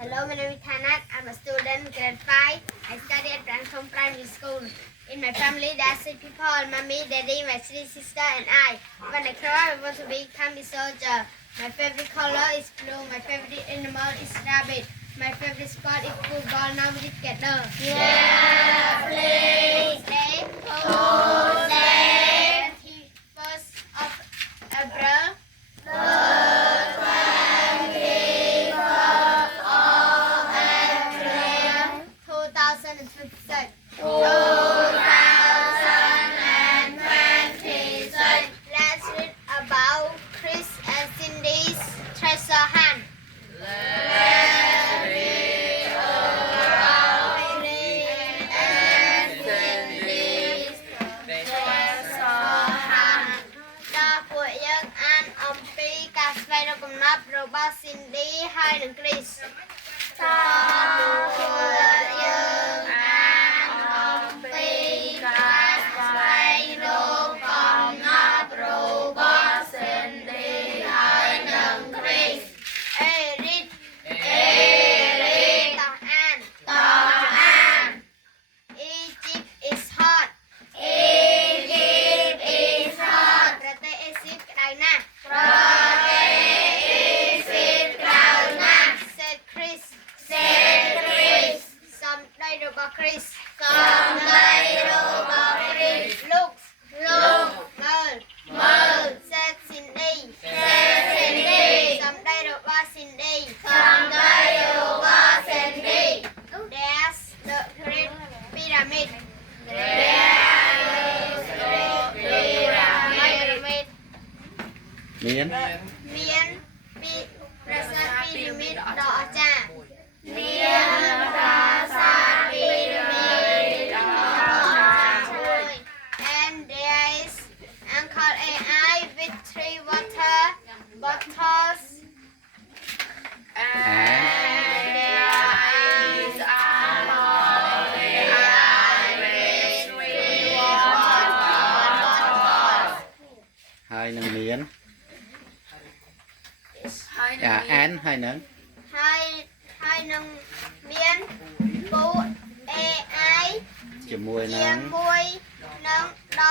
Hello, my name is Thanat. I'm a student, grade 5. I study at Branchom Primary School. In my family, there are 6 people, mommy, daddy, my 3 sister, and I. When I grow up, I want to become a soldier. My favorite color is blue. My favorite animal is rabbit. My favorite sport is football. Now we get there. Yeah, please. Day, Tuesday, 21st of April. 2026. 2026. Let's read about Chris and Cindy's treasure hunt. Let's read about Chris and Cindy's treasure hunt. តើពួកយើងអានអំពីការស្វែងរកកំណត់របស់ Cindy ហើយនិង Chris តើពួកយើងអានអំពីការស្វែងរកកំណត់របស់ Cindy ហើយនិង Chris អេរីតតោះអាន Egypt is hot Egypt is hot ប្រទេសអេស៊ីបក្តៅណាស់ប្រទេសអេស៊ីបក្តៅណាស់ said Chris សំដីរបស់ Chris សំដីរបស់ Chris looks មើល said Cindy សំដីរបស់ Cindy សំដីរបស់ Cindy there's the Great Pyramid មានប្រាសាទពីរ៉ាមីតដ៏អស្ចារ្យមានប្រាសាទពីរ៉ាមីតដ៏អស្ចារ្យ and there is Uncle AI with 3 water bottles and there is Uncle AI with 3 water bottles ហើយនឹងមានអានហើយនឹងមានពូ AI ជាមួយនឹងដបទឹក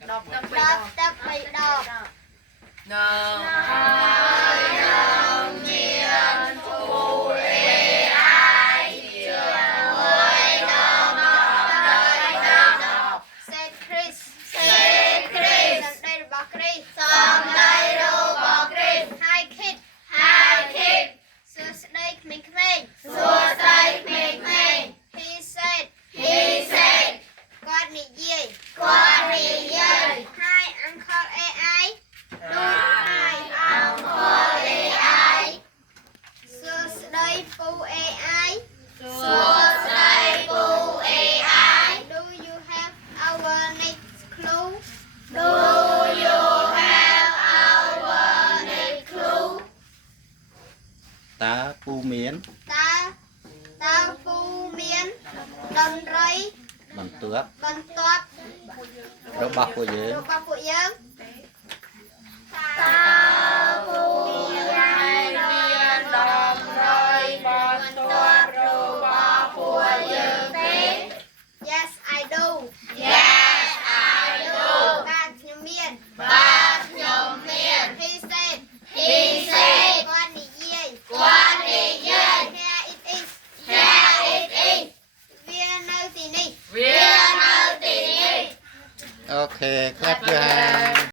3ដបហើយនឹងមានពូ AI ជាមួយនឹងដបsaid Chris សំដីរបស់ Chris Hi kid សួស្ដីក្មេងៗ He said គាត់និយាយ Hi Uncle AI សួស្ដីពូ AI Do you have our next clue តើពូមាន តើពូមានតន្ត្រី បន្ទាប់ របស់ពួកយើងតើពូមានតន្ត្រីបន្ទាប់របស់ពួកយើងទេ Yes I do បាទខ្ញុំមាន He said គាត់និយាយ Here it is វានៅទីនេះ អូខេ clap your hand